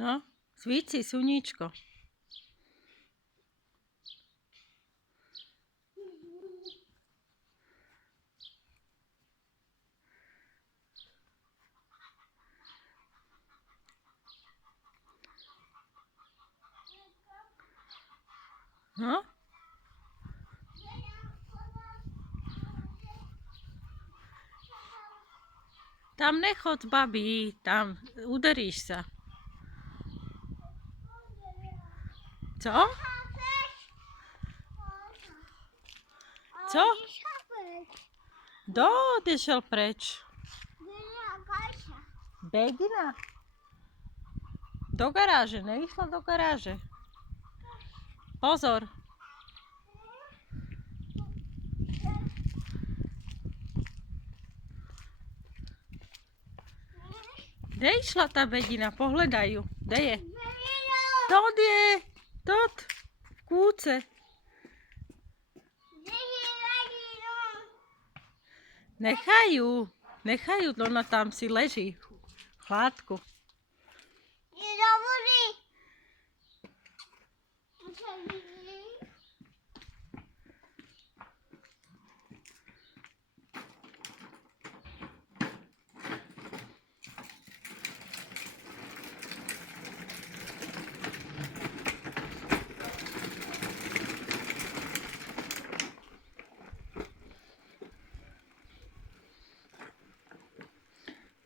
No, svíci, sluníčko. No? Tam nechod, babi, tam uderíš sa. Co? Co? Kto odišiel preč? Begina? Do garáže, neišla do garáže. Pozor. Kde išla tá Begina? Pohľadaj ju. Kde je? Tod je. Tod. V kúce. Nechajú. Nechajú, ona tam si leží. V chládku.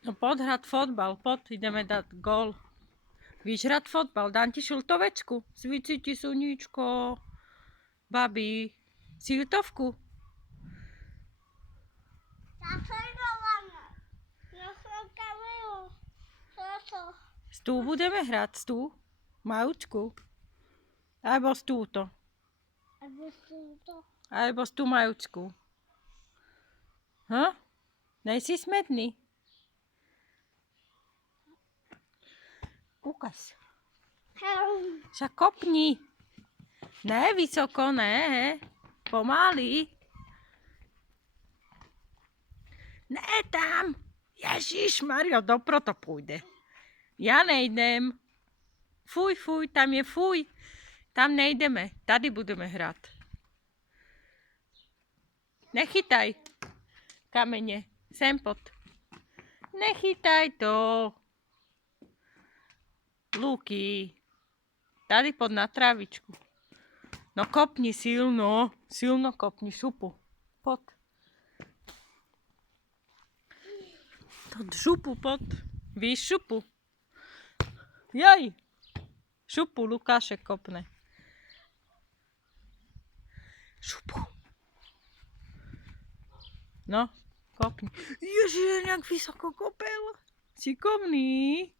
No poď hrať fotbal, poď, ideme dať gól. Víš hrať fotbal, dám ti šiltovečku. Svíci ti sluníčko. Babi, šiltovku. Stú budeme hrať, stú. Majučku. Alebo stúto. Alebo stú majučku. Ha? Nejsi smedný? Ukáž. Však kopni. Ne, vysoko, ne. Pomaly. Ne, tam. Ježišmario, dopro to pôjde. Ja nejdem. Fuj, fuj, tam je fuj. Tam nejdeme. Tady budeme hrať. Nechytaj kamene. Sem pod. Nechytaj to. Luky. Tady pod na trávičku. No kopni silno. Silno kopni šupu. Pod. Pod šupu pod. Víš šupu. Jaj. Šupu Lukášek kopne. Šupu. No, kopni. Ježiš, nejak vysoko kopel. Šikovný.